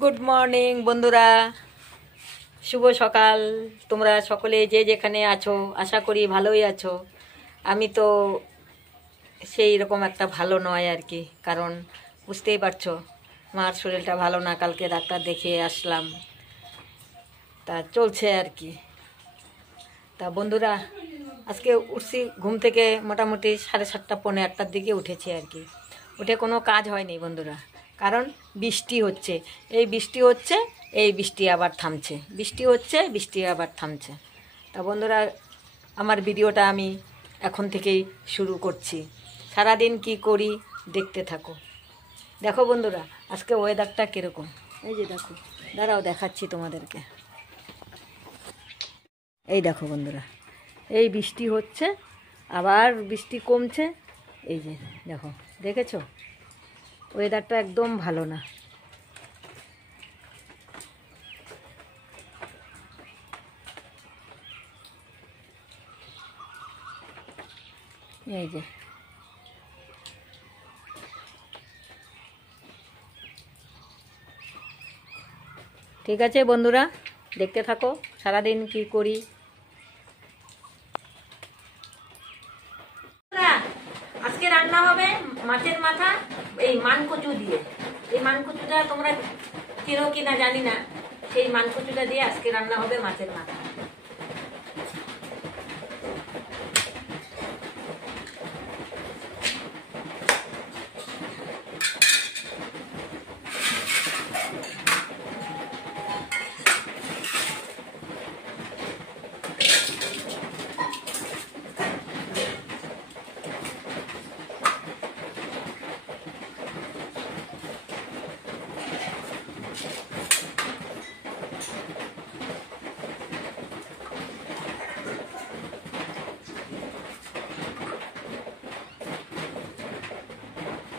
Good morning বন্ধুরা, শুভ সকাল। তোমরা সকলে যে যেখানে আছো আশা করি ভালোই আছো। আমি তো সেই রকম একটা ভালো নয় আর কি, কারণ বুঝতেই পারছো মার শরীরটা ভালো না। কালকে ডাক্তার দেখিয়ে আসলাম, তা চলছে আর কি। তা বন্ধুরা, আজকে উঠছি ঘুম থেকে মোটামুটি 7:30 পৌনে 8টার দিকে উঠেছি আর কি। উঠে কোনো কাজ হয়নি বন্ধুরা, কারণ বৃষ্টি হচ্ছে। এই বৃষ্টি হচ্ছে, এই বৃষ্টি আবার থামছে, বৃষ্টি হচ্ছে, বৃষ্টি আবার থামছে। তা বন্ধুরা, আমার ভিডিওটা আমি এখন থেকেই শুরু করছি। সারাদিন কি করি দেখতে থাকো। দেখো বন্ধুরা, আজকে ওয়েদারটা কীরকম, এই যে দেখো, দাঁড়াও দেখাচ্ছি তোমাদেরকে। এই দেখো বন্ধুরা, এই বৃষ্টি হচ্ছে, আবার বৃষ্টি কমছে। এই যে দেখো, দেখেছো ওয়েদারটা একদম ভালো না। এই যে ঠিক আছে বন্ধুরা, দেখতে থাকো সারাদিন কি করি। আজকে রান্না হবে মাছের মাথা এই মানকচু দিয়ে। এই মানকচুটা তোমরা চেনো কি না জানি না, সেই মানকচুটা দিয়ে আজকে রান্না হবে মাছের মাথা।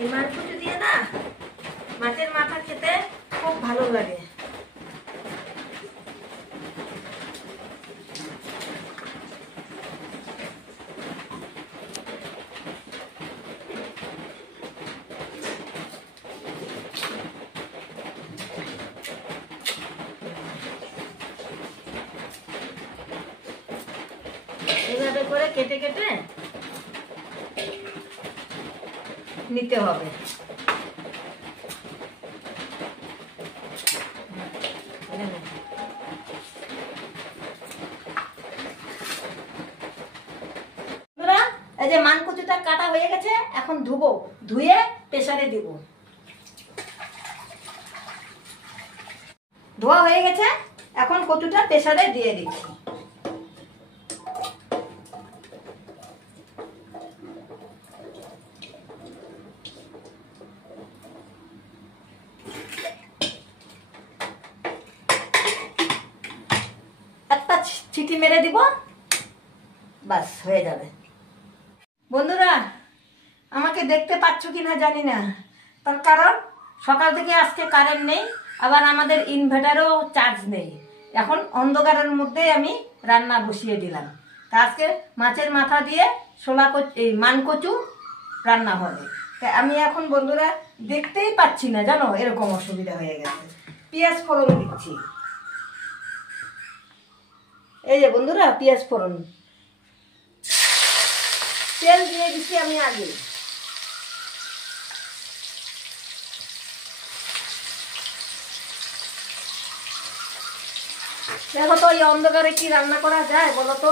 এই মানকচু দিয়ে না মাছের মাথা খেতে খুব ভালো লাগে। এইভাবে করে কেটে কেটে নিতে হবে। এই যে মানকচুটা কাটা হয়ে গেছে, এখন ধুবো, ধুয়ে প্রেসারে দিব। ধোয়া হয়ে গেছে, এখন কচুটা প্রেসারে দিয়ে দিচ্ছি। একটা সিটি মেরে দিব, বাস হয়ে যাবে। বন্ধুরা, আমাকে দেখতে পাচ্ছ কি না জানি না, তার কারণ সকাল থেকে আজকে কারেন্ট নেই, আবার আমাদের ইনভার্টারও চার্জ নেই। এখন অন্ধকারের মধ্যে আমি রান্না বসিয়ে দিলাম। তা আজকে মাছের মাথা দিয়ে এই মানকচু রান্না হবে। তা আমি এখন বন্ধুরা দেখতেই পাচ্ছি না, জানো, এরকম অসুবিধা হয়ে গেছে। পেঁয়াজ ফোড়ন দিচ্ছি। এই যে বন্ধুরা, পেঁয়াজ ফোড়ন, তেল দিয়ে দিচ্ছি আমি আগে। দেখো তো এই অন্ধকারে কি রান্না করা যায় বলো তো।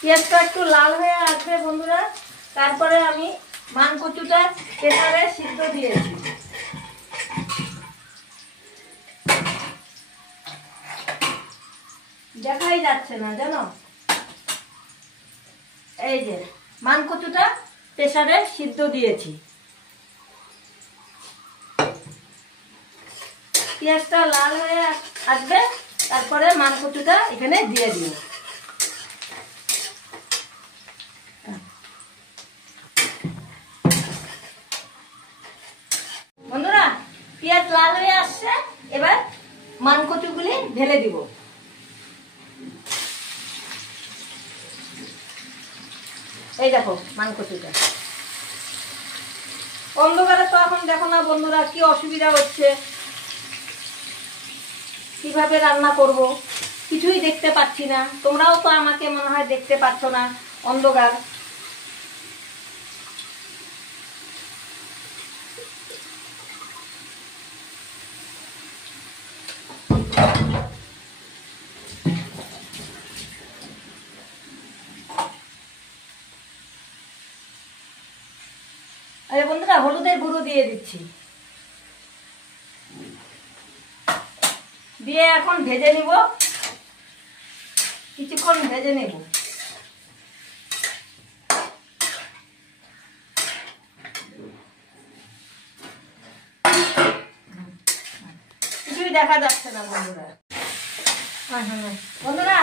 পেঁয়াজটা একটু লাল হয়ে আসবে বন্ধুরা, তারপরে আমি মানকচুটা প্রেসারে সিদ্ধ দিয়েছি। দেখাই যাচ্ছে না জানো, এই যে মানকচুটা প্রেসারে সিদ্ধ দিয়েছি। পেঁয়াজটা লাল হয়ে আসবে, তারপরে মানকচুটা এখানে দিয়ে দিও। বন্ধুরা, পেঁয়াজ লাল হয়ে আসছে, এবার মানকচুগুলি ঢেলে দিব। এই দেখো মানকচুটা, অন্ধকারে তো এখন দেখো না বন্ধুরা কি অসুবিধা হচ্ছে, কিভাবে রান্না করব কিছুই দেখতে পাচ্ছি না। তোমরাও তো আমাকে মনে হয় দেখতে পাচ্ছ না, অন্ধকার। আরে বন্ধুরা হলুদের গুঁড়ো দিয়ে দিচ্ছি, দিয়ে এখন ভেজে নিব, কিছুক্ষণ ভেজে নেব। কিছুই দেখা যাচ্ছে না বন্ধুরা। বন্ধুরা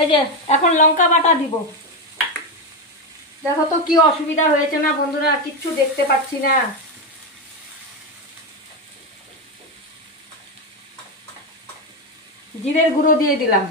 এই যে এখন লঙ্কা বাটা দিব। দেখো তো কি অসুবিধা হয়েছে না বন্ধুরা, কিচ্ছু দেখতে পাচ্ছি না। জিরের গুঁড়ো দিয়ে দিলাম,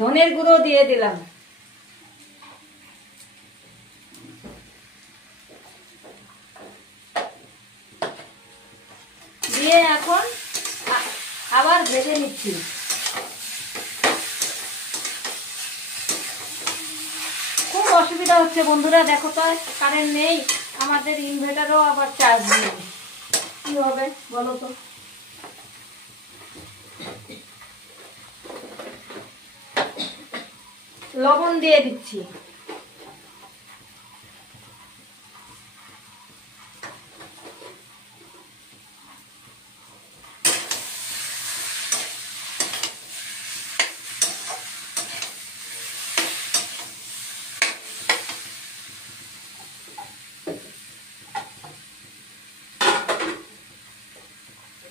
ধনের গুঁড়ো দিয়ে দিলাম, দিয়ে এখন আবার ভেজে নিচ্ছি। খুব অসুবিধা হচ্ছে বন্ধুরা, দেখো তো কারেন্ট নেই, আমাদের ইনভার্টারও আবার চার্জ নেই, কি হবে বলো তো। লবণ দিয়ে দিচ্ছি,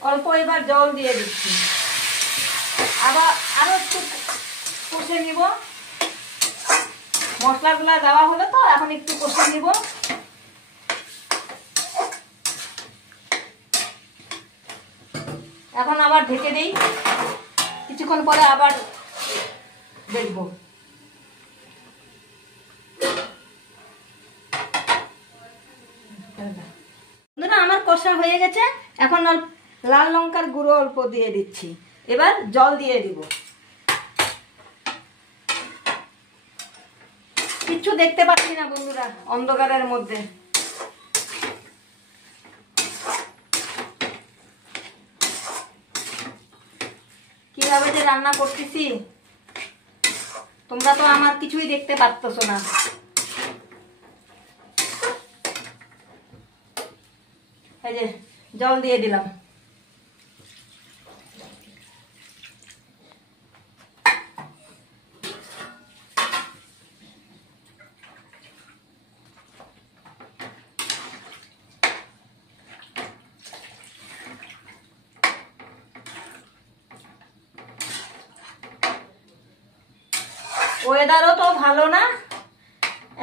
অল্প এবার জল দিয়ে দিচ্ছি, আবার আরো একটু কষে নিব। মশলাগুলা দেওয়া হলো তো, এখন একটু কষে নিব। এখন আবার ঢেকে দিই, কিছুক্ষণ পরে আবার দেখব। বন্ধুরা আমার কষা হয়ে গেছে, এখন লাল লঙ্কার গুঁড়ো অল্প দিয়ে দিচ্ছি, এবার জল দিয়ে দিব। কিচ্ছু দেখতে পাচ্ছি না বন্ধুরা অন্ধকারের মধ্যে। কিভাবে যে রান্না করতেছি তোমরা তো আমার কিছুই দেখতে পারতেছো না। এই যে জল দিয়ে দিলাম, ওয়েদারও তো ভালো না,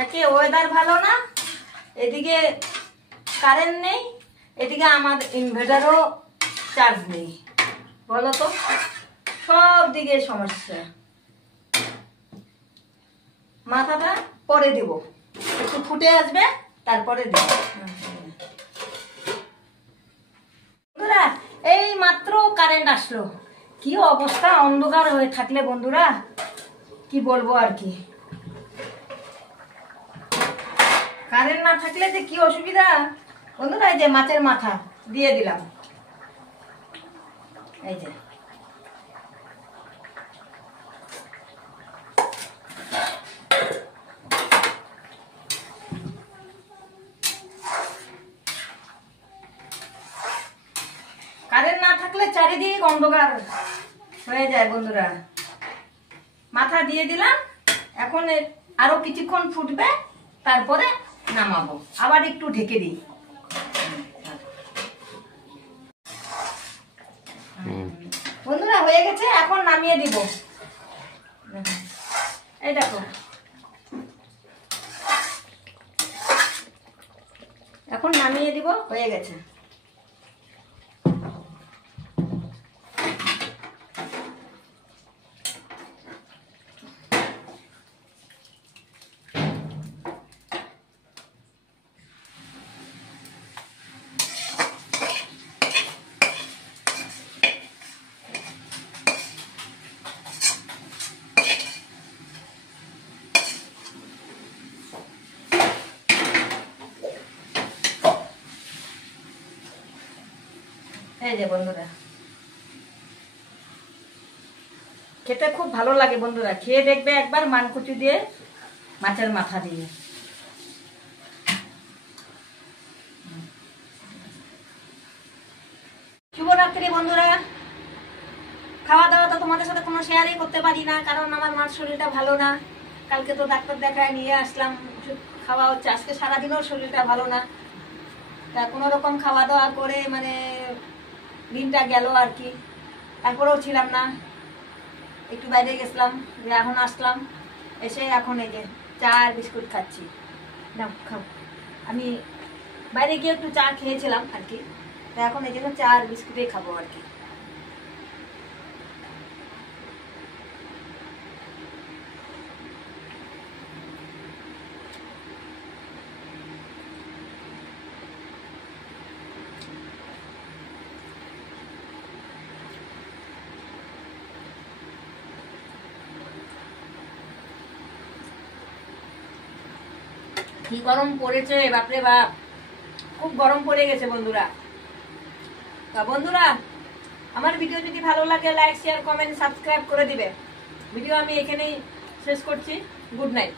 একে ওয়েদার ভালো না, এদিকে কারেন্ট নেই, এদিকে আমার ইনভার্টারও চার্জ নেই, বলো তো সব দিকে সমস্যা। মাথাটা পরে দিব, একটু ফুটে আসবে তারপরে দিব। বন্ধুরা এই মাত্র কারেন্ট আসলো, কি অবস্থা অন্ধকার হয়ে থাকলে বন্ধুরা কি বলবো আর কি। কারেন্ট না থাকলে যে কি অসুবিধা বন্ধুরা। এই যে মাছের মাথা দিয়ে দিলাম, এই যে কারেন্ট না থাকলে চারিদিক অন্ধকার হয়ে যায় বন্ধুরা। মাথা দিয়ে দিলাম, এখন আরো কিছুক্ষণ ফুটবে তারপরে নামাবো, আবার একটু ঢেকে দিই। বন্ধুরা হয়ে গেছে, এখন নামিয়ে দিব। এই দেখো এখন নামিয়ে দিব, হয়ে গেছে। এই যে বন্ধুরা, খেতে খুব ভালো লাগে বন্ধুরা, খেয়ে দেখবে একবার মানকুচি দিয়ে, মাছের মাথা দিয়ে। শুভরাত্রি বন্ধুরা। খাওয়া দাওয়া তো তোমাদের সাথে কোনো শেয়ারই করতে পারি না, কারণ আমার মার শরীরটা ভালো না। কালকে তো ডাক্তার দেখায় নিয়ে আসলাম, খাওয়া হচ্ছে। আজকে সারাদিনও শরীরটা ভালো না, তা কোনো রকম খাওয়া দাওয়া করে মানে দিনটা গেল আর কি। তারপরেও ছিলাম না, একটু বাইরে গেছিলাম, এখন আসলাম, এসে এখন এই যে চা আর বিস্কুট খাচ্ছি। না খাও, আমি বাইরে গিয়ে একটু চা খেয়েছিলাম আর কি, তা এখন এই জন্য চা আর বিস্কুটই খাবো আর কি। কি গরম পড়েছে বাপরে বাপ, খুব গরম পড়ে গেছে বন্ধুরা। তা বন্ধুরা, আমার ভিডিও যদি ভালো লাগে লাইক শেয়ার কমেন্ট সাবস্ক্রাইব করে দিবে। ভিডিও আমি এখানেই শেষ করছি। Good night.